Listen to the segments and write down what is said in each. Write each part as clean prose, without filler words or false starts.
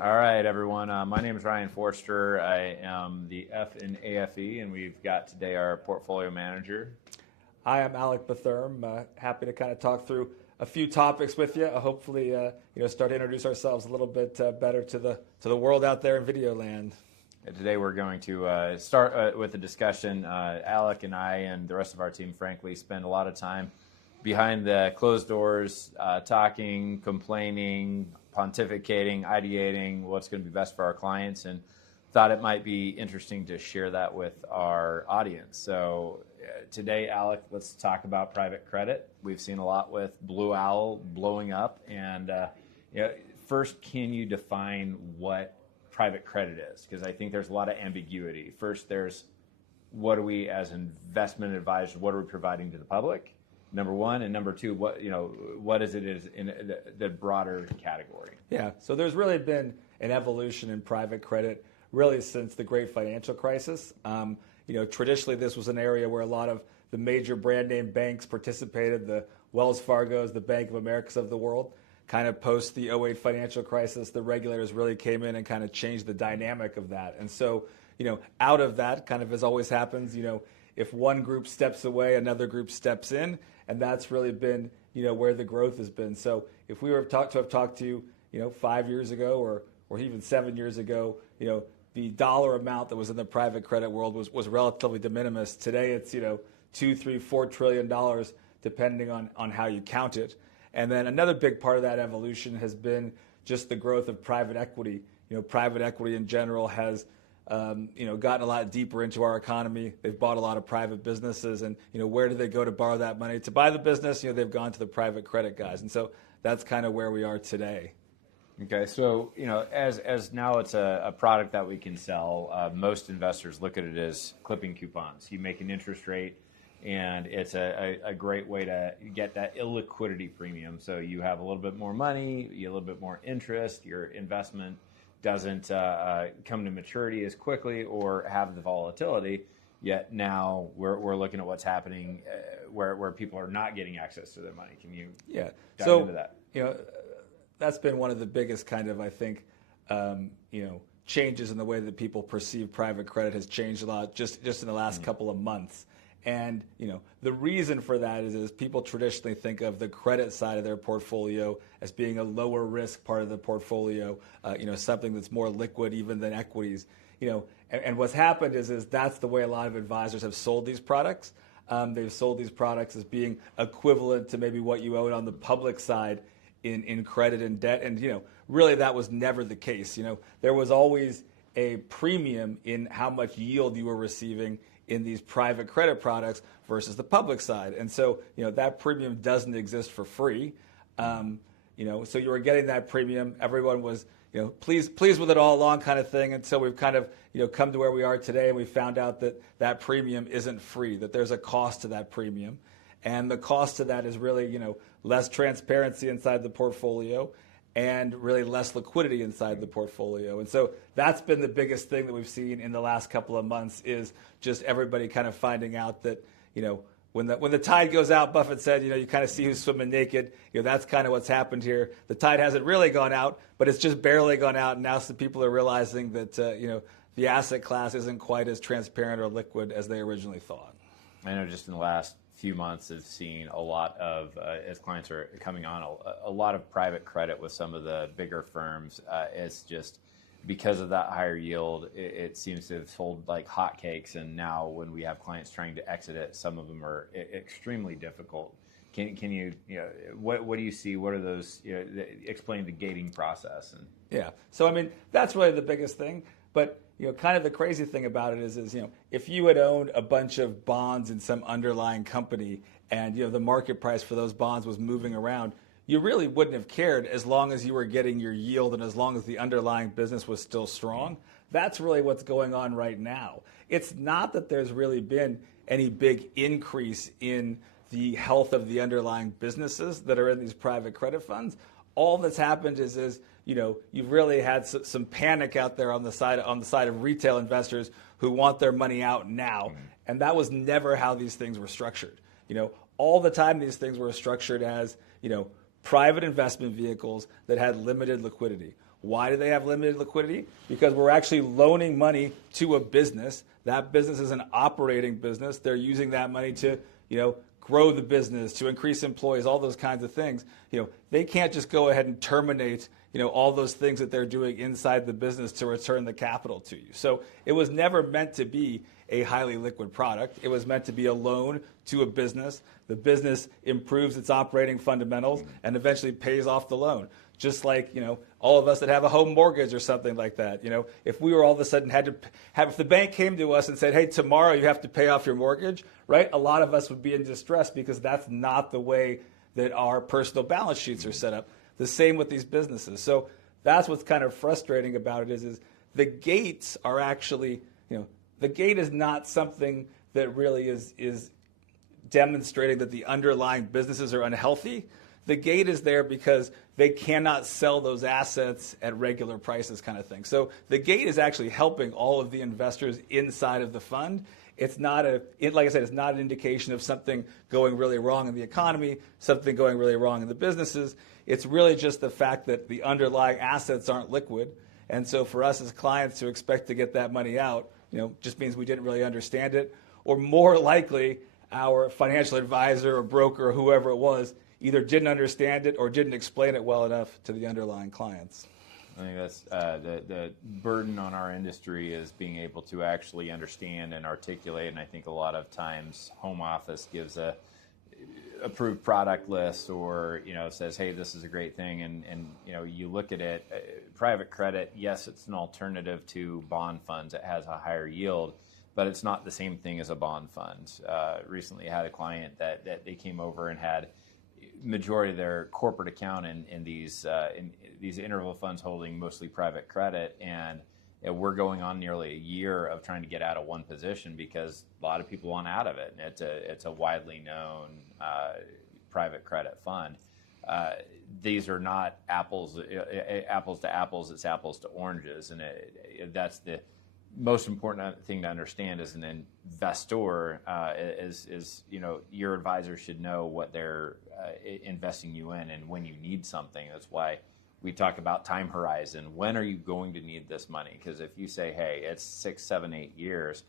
All right, everyone. My name is Ryan Forster. I am the F in AFE, and we've got today our portfolio manager. Hi, I'm Alec Bethurm. Happy to kind of talk through a few topics with you. Hopefully, start to introduce ourselves a little bit better to the world out there in video land. Today we're going to start with a discussion. Alec and I and the rest of our team, frankly, spend a lot of time behind the closed doors, talking, complaining, pontificating, ideating what's going to be best for our clients, and thought it might be interesting to share that with our audience. So today, Alec, let's talk about private credit. We've seen a lot with Blue Owl blowing up, and first, can you define what private credit is? Because I think there's a lot of ambiguity. First, there's what are we as investment advisors, what are we providing to the public? Number one, and number two, what is it is in the broader category? Yeah, so there's really been an evolution in private credit really since the great financial crisis. Traditionally this was an area where a lot of the major brand name banks participated, the Wells Fargo's, the Bank of America's of the world. Kind of post the '08 financial crisis, the regulators really came in and kind of changed the dynamic of that. And so, out of that, kind of as always happens, if one group steps away, another group steps in, and that's really been, where the growth has been. So if we were to have talked to you, 5 years ago or even 7 years ago, the dollar amount that was in the private credit world was relatively de minimis. Today it's, $2, $3, $4 trillion, depending on how you count it. And then another big part of that evolution has been just the growth of private equity. Private equity in general has gotten a lot deeper into our economy. They've bought a lot of private businesses, and where do they go to borrow that money to buy the business? They've gone to the private credit guys, and so that's kind of where we are today. Okay, so as now it's a product that we can sell. Most investors look at it as clipping coupons. You make an interest rate, and it's a great way to get that illiquidity premium. So you have a little bit more money, you have a little bit more interest. Your investment doesn't come to maturity as quickly or have the volatility. Yet now we're looking at what's happening where people are not getting access to their money. Can you dive into that? That's been one of the biggest kind of, I think, changes in the way that people perceive private credit has changed a lot just in the last couple of months. And the reason for that is people traditionally think of the credit side of their portfolio as being a lower risk part of the portfolio, something that's more liquid even than equities. And what's happened is that's the way a lot of advisors have sold these products. They've sold these products as being equivalent to maybe what you own on the public side in credit and debt. And really that was never the case. There was always a premium in how much yield you were receiving in these private credit products versus the public side. And so, that premium doesn't exist for free. So you were getting that premium. Everyone was, pleased with it all along kind of thing until we've kind of, come to where we are today, and we found out that that premium isn't free, that there's a cost to that premium. And the cost to that is really, less transparency inside the portfolio and really less liquidity inside the portfolio. And so that's been the biggest thing that we've seen in the last couple of months is just everybody kind of finding out that, when the tide goes out, Buffett said, you kind of see who's swimming naked. That's kind of what's happened here. The tide hasn't really gone out, but it's just barely gone out. And now some people are realizing that, the asset class isn't quite as transparent or liquid as they originally thought. I know just in the last few months have seen a lot of, as clients are coming on, a lot of private credit with some of the bigger firms. It's just because of that higher yield, it seems to have sold like hotcakes. And now when we have clients trying to exit it, some of them are extremely difficult. Can you, what do you see? What are those, explain the gating process? And yeah, so I mean, that's really the biggest thing. But kind of the crazy thing about it is if you had owned a bunch of bonds in some underlying company and the market price for those bonds was moving around, you really wouldn't have cared as long as you were getting your yield and as long as the underlying business was still strong. That's really what's going on right now. It's not that there's really been any big increase in the health of the underlying businesses that are in these private credit funds. All that's happened is you've really had some panic out there on the side of retail investors who want their money out now, and that was never how these things were structured. All the time these things were structured as private investment vehicles that had limited liquidity. Why do they have limited liquidity? Because we're actually loaning money to a business. That business is an operating business. They're using that money to, grow the business, to increase employees, all those kinds of things. They can't just go ahead and terminate, all those things that they're doing inside the business to return the capital to you. So it was never meant to be a highly liquid product. It was meant to be a loan to a business. The business improves its operating fundamentals and eventually pays off the loan. Just like, all of us that have a home mortgage or something like that. If we were all of a sudden if the bank came to us and said, hey, tomorrow you have to pay off your mortgage, right? A lot of us would be in distress because that's not the way that our personal balance sheets are set up. The same with these businesses. So that's what's kind of frustrating about it is the gates are actually, the gate is not something that really is demonstrating that the underlying businesses are unhealthy. The gate is there because they cannot sell those assets at regular prices kind of thing. So the gate is actually helping all of the investors inside of the fund. It's not like I said, it's not an indication of something going really wrong in the economy, something going really wrong in the businesses. It's really just the fact that the underlying assets aren't liquid. And so for us as clients to expect to get that money out, just means we didn't really understand it. Or more likely, our financial advisor or broker or whoever it was either didn't understand it or didn't explain it well enough to the underlying clients. I think that's the burden on our industry is being able to actually understand and articulate. And I think a lot of times home office gives a approved product list or, says, hey, this is a great thing. And you look at it, private credit, yes, it's an alternative to bond funds. It has a higher yield, but it's not the same thing as a bond fund. Recently I had a client that they came over and had majority of their corporate account in these interval funds holding mostly private credit, and we're going on nearly a year of trying to get out of one position because a lot of people want out of it. It's a widely known private credit fund. These are not apples to apples. It's apples to oranges, and that's the most important thing to understand as an investor. Is your advisor should know what they're investing you in and when you need something. That's why we talk about time horizon. When are you going to need this money? Because if you say, hey, it's 6, 7, 8 years,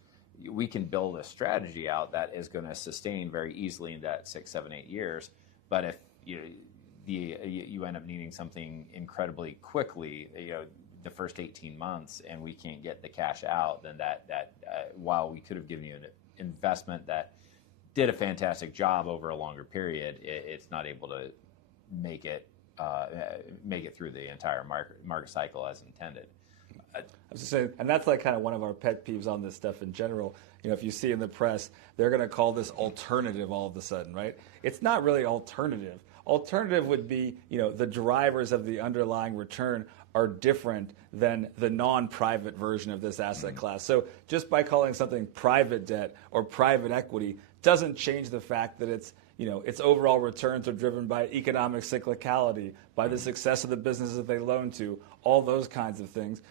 we can build a strategy out that is going to sustain very easily in that 6, 7, 8 years. But if you end up needing something incredibly quickly, the first 18 months, and we can't get the cash out, then that while we could have given you an investment that did a fantastic job over a longer period, it's not able to make it through the entire market cycle as intended. I was just saying, and that's like kind of one of our pet peeves on this stuff in general. If you see in the press, they're going to call this alternative all of a sudden, right? It's not really alternative. Alternative would be, the drivers of the underlying return are different than the non-private version of this asset class. So just by calling something private debt or private equity doesn't change the fact that its overall returns are driven by economic cyclicality, by the success of the businesses that they loan to, all those kinds of things.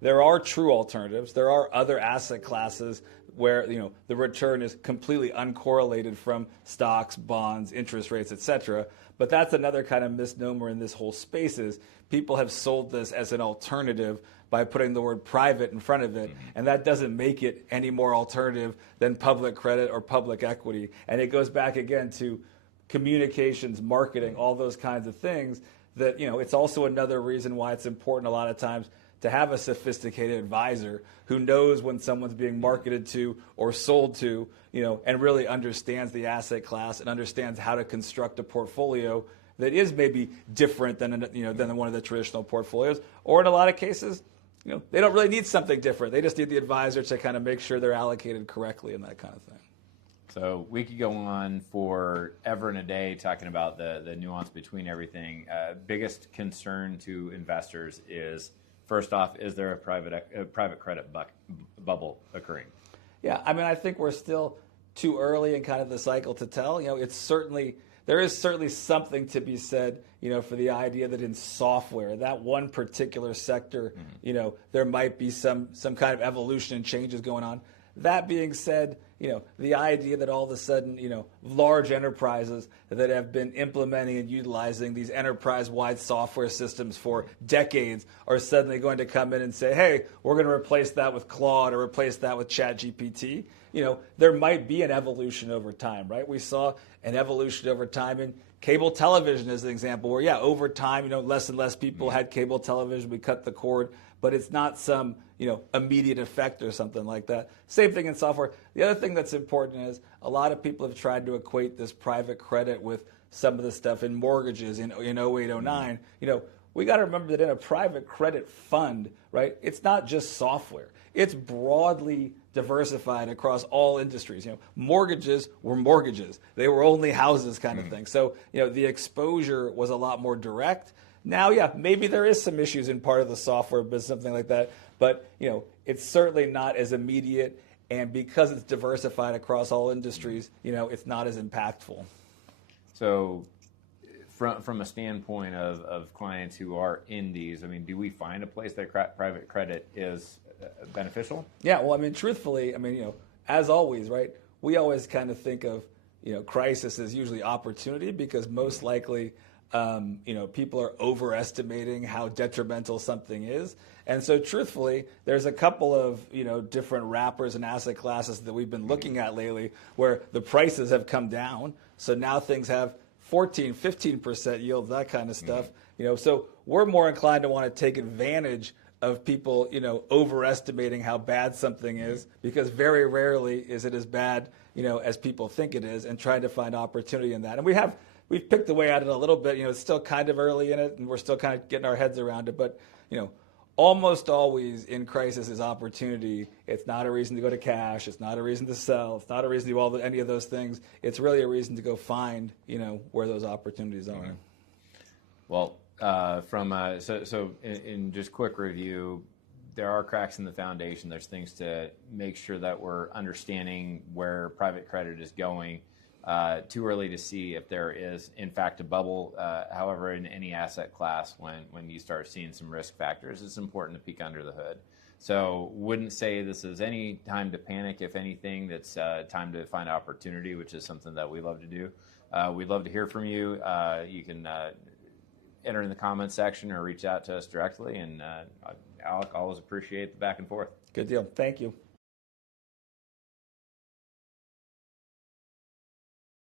There are true alternatives. There are other asset classes where the return is completely uncorrelated from stocks, bonds, interest rates, etc. But that's another kind of misnomer in this whole space is people have sold this as an alternative by putting the word private in front of it, and that doesn't make it any more alternative than public credit or public equity. And it goes back again to communications, marketing, all those kinds of things that, it's also another reason why it's important a lot of times to have a sophisticated advisor who knows when someone's being marketed to or sold to, and really understands the asset class and understands how to construct a portfolio that is maybe different than one of the traditional portfolios. Or in a lot of cases, they don't really need something different. They just need the advisor to kind of make sure they're allocated correctly and that kind of thing. So we could go on for ever and a day talking about the nuance between everything. Biggest concern to investors is, first off, is there a private credit bubble occurring? Yeah, I think we're still too early in kind of the cycle to tell. There is certainly something to be said, for the idea that in software, that one particular sector, there might be some kind of evolution and changes going on. That being said, the idea that all of a sudden, large enterprises that have been implementing and utilizing these enterprise-wide software systems for decades are suddenly going to come in and say, hey, we're going to replace that with Claude or replace that with ChatGPT. There might be an evolution over time, right? We saw an evolution over time in cable television as an example, where over time, less and less people had cable television. We cut the cord, but it's not some, immediate effect or something like that. Same thing in software. The other thing that's important is a lot of people have tried to equate this private credit with some of the stuff in mortgages in 08, 09. We got to remember that in a private credit fund, right, it's not just software. It's broadly diversified across all industries. Mortgages were mortgages. They were only houses kind of thing. So, the exposure was a lot more direct. Now, maybe there is some issues in part of the software business, something like that. But, it's certainly not as immediate. And because it's diversified across all industries, it's not as impactful. So from a standpoint of clients who are in these, do we find a place that private credit is beneficial? Yeah, well, truthfully, as always, right, we always kind of think of, crisis as usually opportunity because most likely, people are overestimating how detrimental something is. And so truthfully, there's a couple of, different wrappers and asset classes that we've been looking at lately where the prices have come down. So now things have 14, 15% yield, that kind of stuff. So we're more inclined to want to take advantage of people, overestimating how bad something is, because very rarely is it as bad, as people think it is, and trying to find opportunity in that. And we've picked away at it a little bit. It's still kind of early in it, and we're still kind of getting our heads around it. But, almost always in crisis is opportunity. It's not a reason to go to cash. It's not a reason to sell. It's not a reason to do any of those things. It's really a reason to go find, where those opportunities are. Well, in just quick review, there are cracks in the foundation. There's things to make sure that we're understanding where private credit is going. Too early to see if there is, in fact, a bubble. However, in any asset class, when you start seeing some risk factors, it's important to peek under the hood. So wouldn't say this is any time to panic. If anything, that's time to find opportunity, which is something that we love to do. We'd love to hear from you. You can enter in the comments section or reach out to us directly. And Alec, always appreciate the back and forth. Good deal. Thank you.